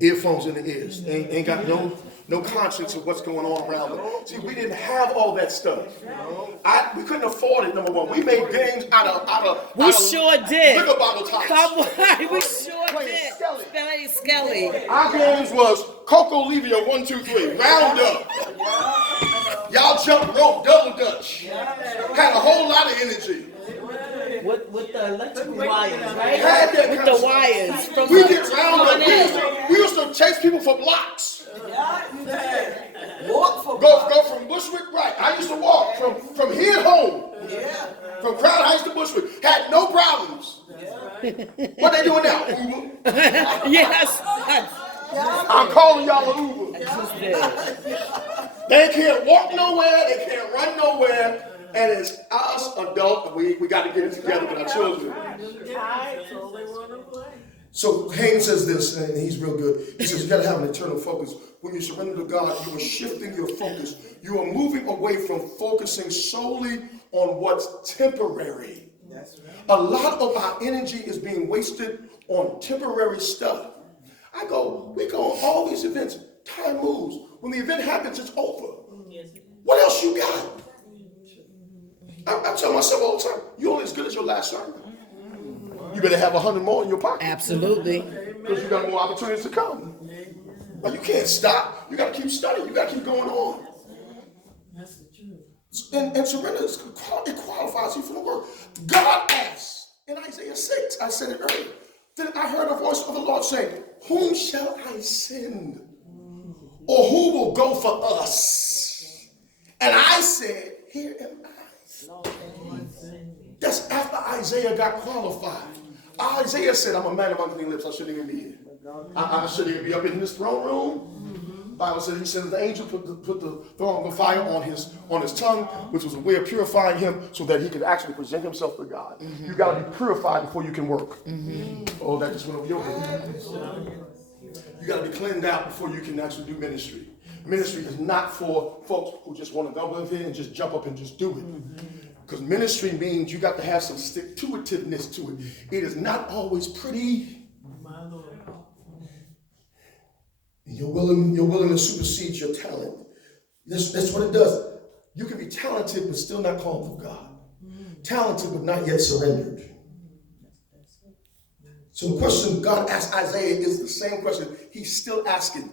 Earphones in the ears. Ain't got no conscience of what's going on around them. See, we didn't have all that stuff. We couldn't afford it, number one. We made games out of We sure did. liquor bottle tops. Come on, we sure Playing did. Skelly. Playing Skelly. Our games was Coco Livio 1, 2, 3, round up. Y'all jump rope, double dutch. Had a whole lot of energy. With the electrical wires, right? Had that With kind of the wires. From We the get round up. front end. We used to chase people for blocks. Walk for Go from Bushwick, right. I used to walk from here home. From Crown Heights to Bushwick. Had no problems. What they doing now? Uber? Yes. I'm calling y'all an Uber. They can't walk nowhere. They can't run nowhere. And it's us adults, and we got to get it together with our children. So Haynes says this, and he's real good. He says you got to have an eternal focus. When you surrender to God, you are shifting your focus. You are moving away from focusing solely on what's temporary. That's right. A lot of our energy is being wasted on temporary stuff. We go on all these events. Time moves. When the event happens, it's over. What else you got? I tell myself all the time, you're only as good as your last sermon. You better have 100 more in your pocket. Absolutely. Because you got more opportunities to come. But you can't stop. You got to keep studying. You got to keep going on. That's the truth. And surrender, it qualifies you for the work. God asks in Isaiah 6, I said it earlier. Then I heard a voice of the Lord saying, whom shall I send? Or who will go for us? And I said, here am I. That's after Isaiah got qualified. Isaiah said, I'm a man of unclean lips. I shouldn't even be here. I shouldn't even be up in this throne room. The Bible says he sends the angel put the throne of fire on his tongue, which was a way of purifying him so that he could actually present himself to God. You got to be purified before you can work. Oh, that just went over your head. You got to be cleansed out before you can actually do ministry. Ministry is not for folks who just want to go in here and just jump up and just do it. Because ministry means you got to have some stick-to-itiveness to it. It is not always pretty. You're willing to supersede your talent. That's what it does. You can be talented but still not called for God. Talented but not yet surrendered. So the question God asked Isaiah is the same question he's still asking.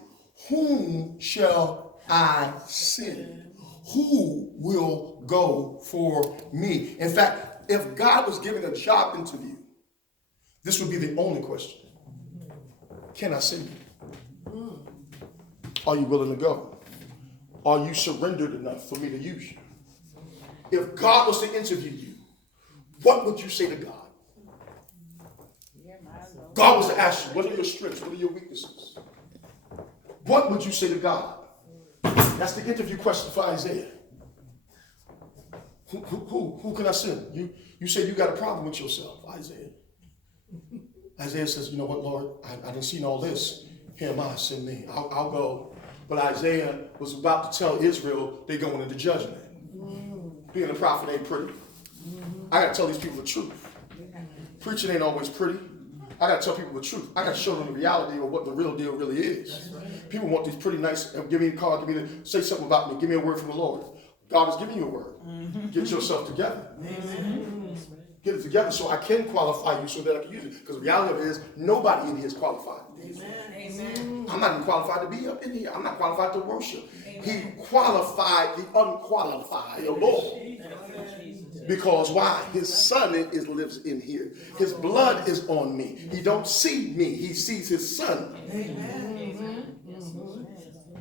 Whom shall I send? Who will go for me? In fact, if God was giving a job interview, this would be the only question. Can I send you? Are you willing to go? Are you surrendered enough for me to use you? If God was to interview you, what would you say to God? God was to ask you, what are your strengths? What are your weaknesses? What would you say to God? That's the interview question for Isaiah. Who can I send? You say you got a problem with yourself, Isaiah. Isaiah says, you know what, Lord, I done seen all this. Here am I, send me. I'll go. But Isaiah was about to tell Israel they're going into judgment. Being a prophet ain't pretty. I got to tell these people the truth. Preaching ain't always pretty. I got to tell people the truth. I got to show them the reality of what the real deal really is. People want these pretty nice, give me a card, say something about me, give me a word from the Lord. God is giving you a word. Get yourself together. Get it together so I can qualify you so that I can use it. Because the reality of it is, nobody in here is qualified. Amen. I'm not even qualified to be up in here. I'm not qualified to worship. He qualified the unqualified, the Lord. Because why? His son lives in here. His blood is on me. He don't see me. He sees his son.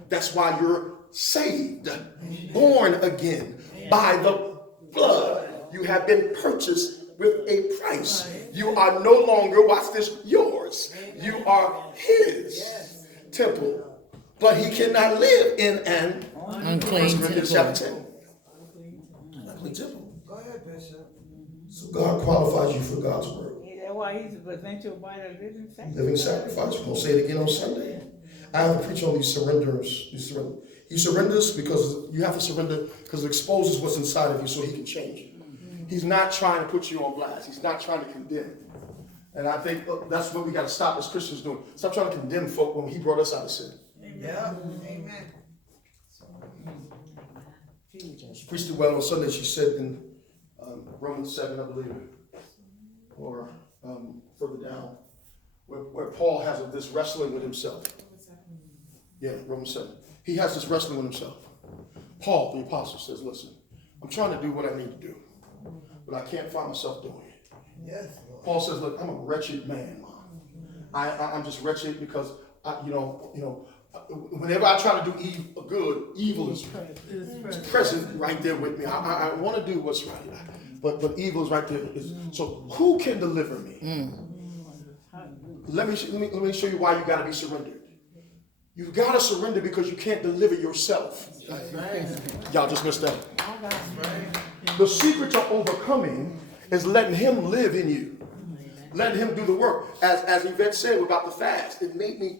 That's why you're saved, born again by the blood. You have been purchased with a price. You are no longer, watch this, yours. You are his temple. But he cannot live in an unclean temple. Chapter 10. Unclean temple. Go ahead, Bishop. So God qualifies you for God's work. That's why he's a potential by the living sacrifice. Living sacrifice. We're going to say it again on Sunday. I have to preach on these surrenders. He surrenders because you have to surrender because it exposes what's inside of you so he can change it. He's not trying to put you on blast. He's not trying to condemn you. And I think that's what we got to stop as Christians doing. Stop trying to condemn folk when he brought us out of sin. Yeah. Amen. She preached it well on Sunday. She said in Romans 7, I believe, or further down, where Paul has this wrestling with himself. Yeah, Romans 7. He has this wrestling with himself. Paul, the apostle, says, listen, I'm trying to do what I need to do, but I can't find myself doing it. Yes, Lord. Paul says, look, I'm a wretched man, Mom. I'm just wretched because, whenever I try to do good, evil is present right there with me. I want to do what's right, but evil is right there. So who can deliver me? Let me show you why you got to be surrendered. You've got to surrender because you can't deliver yourself. Y'all just missed that. The secret to overcoming is letting him live in you. Letting him do the work. As Yvette said about the fast, it made me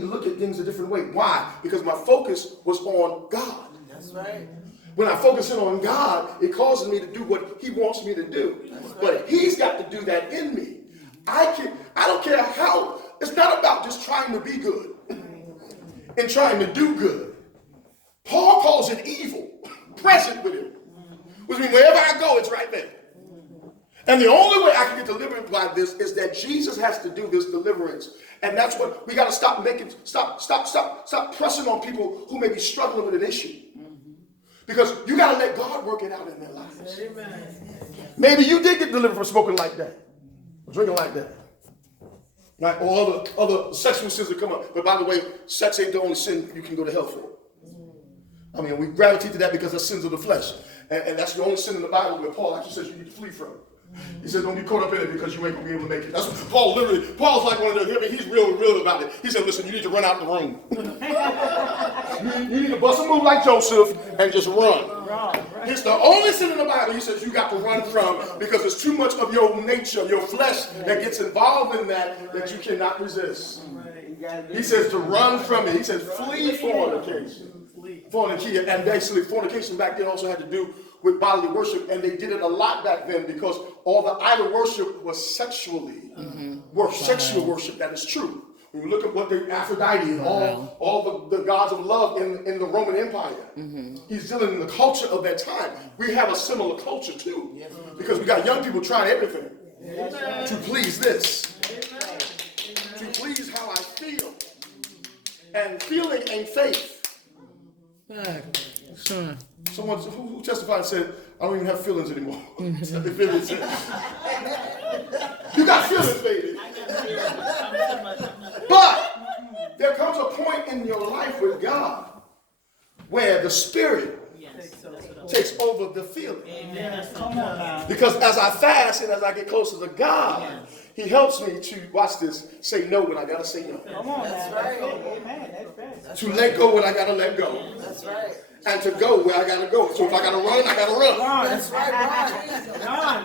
look at things a different way. Why? Because my focus was on God. That's right. When I focus in on God, it causes me to do what he wants me to do. But he's got to do that in me. I don't care how. It's not about just trying to be good and trying to do good. Paul calls it evil, present with him. Which means wherever I go, it's right there. And the only way I can get delivered by this is that Jesus has to do this deliverance. And that's what we got to stop pressing on people who may be struggling with an issue. Because you got to let God work it out in their lives. Amen. Maybe you did get delivered from smoking like that, or drinking like that. Right? Or other sexual sins that come up. But by the way, sex ain't the only sin you can go to hell for. I mean, we gravitate to that because that's sins of the flesh. And that's the only sin in the Bible where Paul actually says you need to flee from. He said, don't be caught up in it because you ain't going to be able to make it. That's what Paul's like one of those, he's real about it. He said, listen, you need to run out the room. you need to bust a move like Joseph and just run. It's the only sin in the Bible he says you got to run from because there's too much of your nature, your flesh that gets involved in that you cannot resist. He says to run from it. He says flee fornication. Fornication, and basically fornication back then also had to do with bodily worship, and they did it a lot back then because all the idol worship was sexually sexual worship. That is true. When you look at what the Aphrodite and all the gods of love in the Roman Empire, he's dealing in the culture of that time. We have a similar culture too, because we got young people trying everything to please this, to please how I feel, and feeling ain't faith. Someone who testified and said, I don't even have feelings anymore. You got feelings, baby. But there comes a point in your life with God where the Spirit takes over the feeling. Because as I fast and as I get closer to God, he helps me to, watch this, say no when I got to say no. Come on, that's right. Amen. That's right. To let go when I got to let go. That's right. And to go where I got to go. So if I got to run, I got to run. That's right. Run.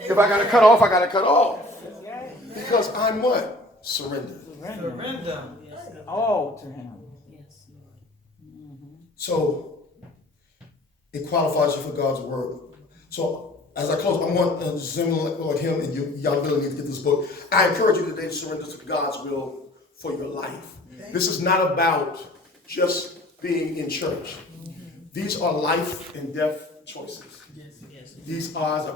If I got to cut off, I got to cut off. Because I'm what? Surrendered. Surrender. All to him. So it qualifies you for God's word. So as I close, I want similar like him and you, y'all really need to get this book. I encourage you today to surrender to God's will for your life. This is not about just being in church. These are life and death choices. These are